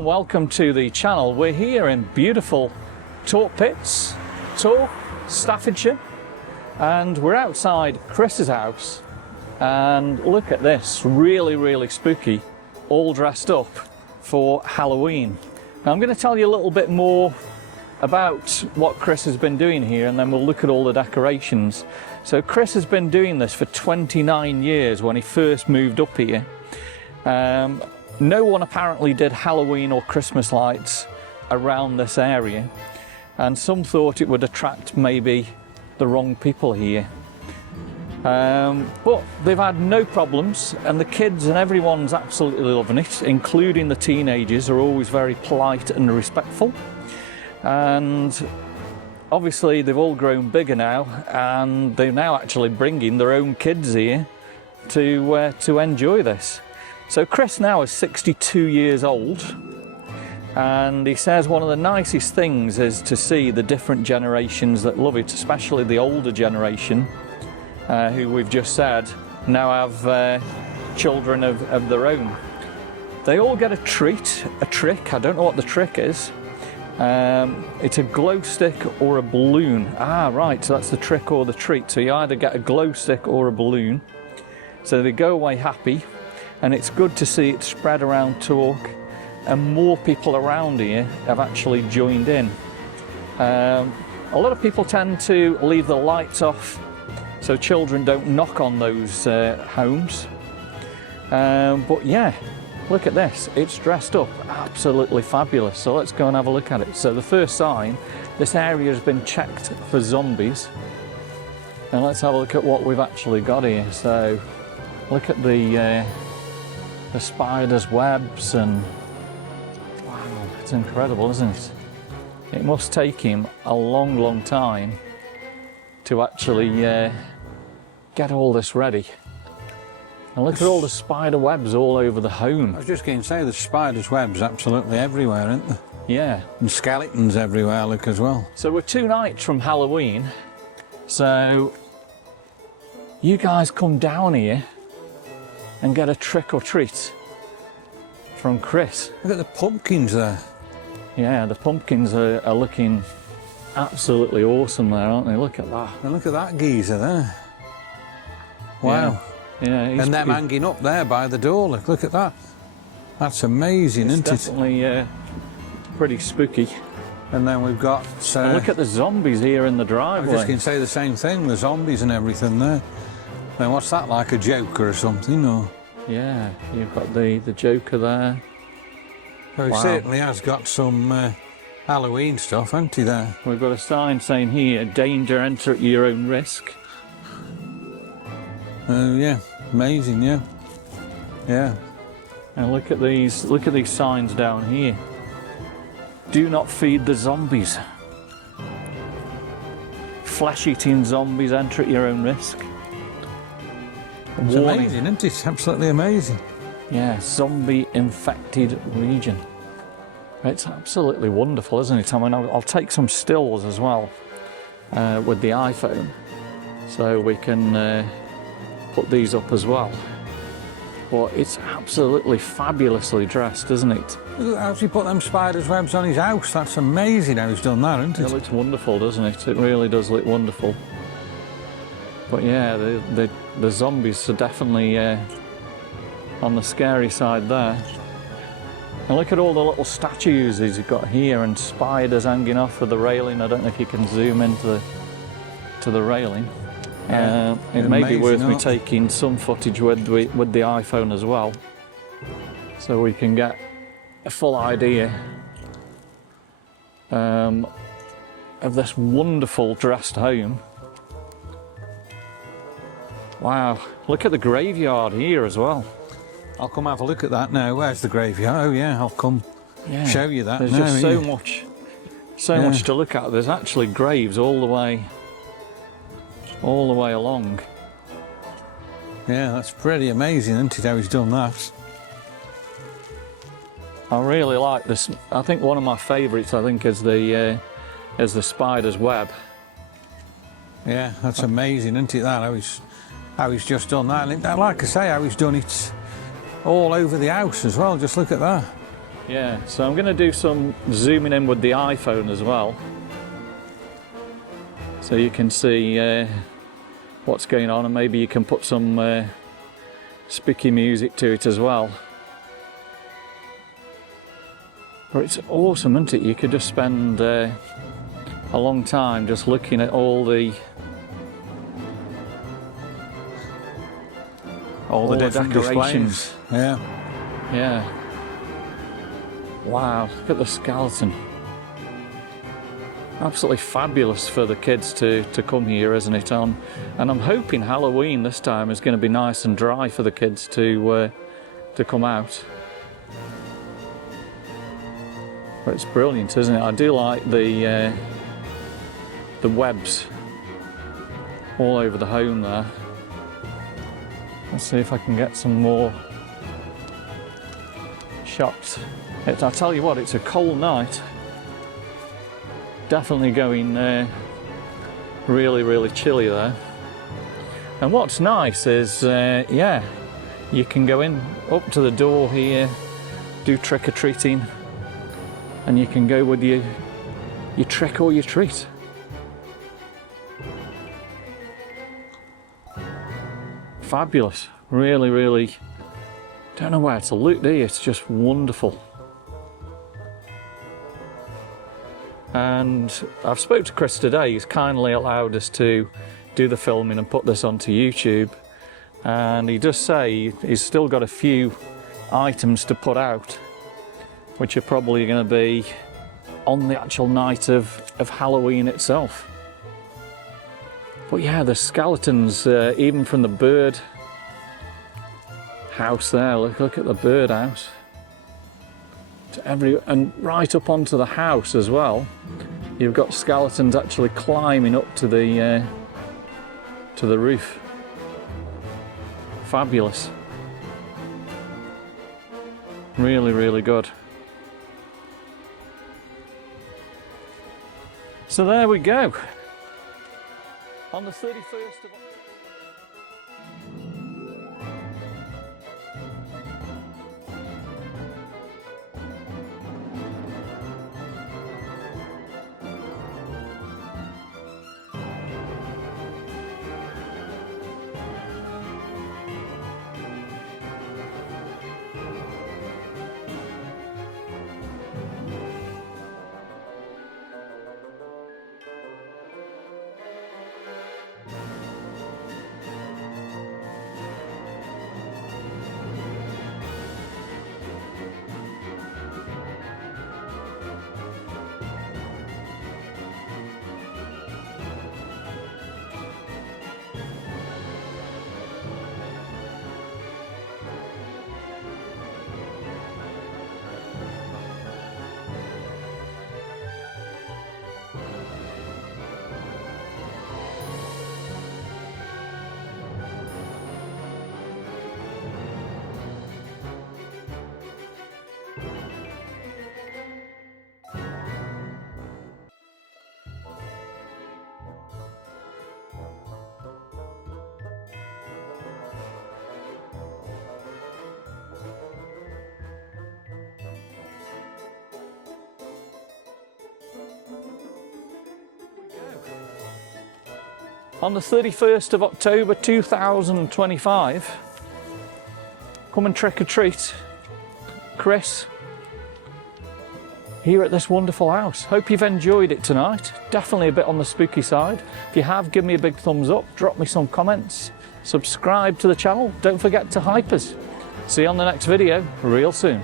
Welcome to the channel. We're here in beautiful Talke Pitts, Talke, Staffordshire, and we're outside Chris's house, and look at this, really spooky, all dressed up for Halloween. Now I'm going to tell you a little bit more about what Chris has been doing here, and then we'll look at all the decorations. So Chris has been doing this for 29 years when he first moved up here. No one apparently did Halloween or Christmas lights around this area, and some thought it would attract maybe the wrong people here. But they've had no problems, and the kids and everyone's absolutely loving it, including the teenagers are always very polite and respectful. And obviously they've all grown bigger now, and they're now actually bringing their own kids here to enjoy this. So Chris now is 62 years old, and he says one of the nicest things is to see the different generations that love it, especially the older generation, who we've just said now have children of their own. They all get a trick, I don't know what the trick is. It's a glow stick or a balloon. Ah, right, so that's the trick or the treat. So you either get a glow stick or a balloon. So they go away happy. And it's good to see it spread around Talke, and more people around here have actually joined in. A lot of people tend to leave the lights off so children don't knock on those homes. But yeah, look at this, it's dressed up absolutely fabulous. So let's go and have a look at it. So the first sign, this area has been checked for zombies. And let's have a look at what we've actually got here. So look at the spiders' webs, and wow, it's incredible, isn't it? It must take him a long time to actually get all this ready. And look at all the spider webs all over the home. I was just going to say, the spiders' webs absolutely everywhere, aren't they? Yeah. And skeletons everywhere, look, as well. So we're 2 nights from Halloween, so you guys come down here and get a trick or treat from Chris. Look at the pumpkins there. Yeah, the pumpkins are looking absolutely awesome there, aren't they? Look at that. And look at that geezer there. Wow. Yeah, and them hanging up there by the door, look at that. That's amazing, isn't it? It's definitely pretty spooky. And then we've got... and look at the zombies here in the driveway. I was just going to say the same thing, the zombies and everything there. Now, what's that, like a Joker or something, or...? Yeah, you've got the Joker there. So he certainly has got some Halloween stuff, hasn't he, there? We've got a sign saying here, danger, enter at your own risk. Oh, yeah, amazing, yeah. Yeah. And look at these signs down here. Do not feed the zombies. Flesh-eating zombies, enter at your own risk. It's amazing, isn't it? Absolutely amazing. Yeah, zombie-infected region. It's absolutely wonderful, isn't it? I mean, I'll take some stills as well with the iPhone, so we can put these up as well. But it's absolutely fabulously dressed, isn't it? How's he put them spiders' webs on his house? That's amazing how he's done that, isn't it? It looks wonderful, doesn't it? It really does look wonderful. But yeah, the zombies are definitely on the scary side there. And look at all the little statues he's got here, and spiders hanging off of the railing. I don't know if you can zoom into the railing. Yeah, it may be worth me taking some footage with the iPhone as well, so we can get a full idea of this wonderful dressed home. Wow, look at the graveyard here as well. I'll come have a look at that now. Where's the graveyard? Oh yeah, I'll come show you that. There's just so much to look at. There's actually graves all the way along. Yeah, that's pretty amazing, isn't it, how he's done that? I really like this. I think one of my favourites, is the spider's web. Yeah, that's amazing, isn't it? That how he's just done that. And like I say, how he's done it all over the house as well. Just look at that. Yeah, so I'm going to do some zooming in with the iPhone as well, so you can see what's going on, and maybe you can put some spooky music to it as well. But it's awesome, isn't it? You could just spend a long time just looking at all the different decorations. displays. Yeah. Yeah. Wow, look at the skeleton. Absolutely fabulous for the kids to come here, isn't it? And I'm hoping Halloween this time is going to be nice and dry for the kids to come out. But it's brilliant, isn't it? I do like the webs all over the home there. Let's see if I can get some more shots. I tell you what, it's a cold night. Definitely going really, really chilly there. And what's nice is, yeah, you can go in up to the door here, do trick-or-treating, and you can go with your trick or your treat. Fabulous. Really, really, don't know where to look there. It's just wonderful. And I've spoke to Chris today. He's kindly allowed us to do the filming and put this onto YouTube. And he does say he's still got a few items to put out, which are probably going to be on the actual night of Halloween itself. But yeah, the skeletons, even from the bird house there, look at the bird house. And right up onto the house as well, you've got skeletons actually climbing up to the roof. Fabulous. Really, really good. So there we go. On the 31st of October. On the 31st of October 2025, come and trick or treat Chris here at this wonderful house. Hope you've enjoyed it tonight. Definitely a bit on the spooky side. If you have, give me a big thumbs up, drop me some comments, subscribe to the channel. Don't forget to hype us. See you on the next video real soon.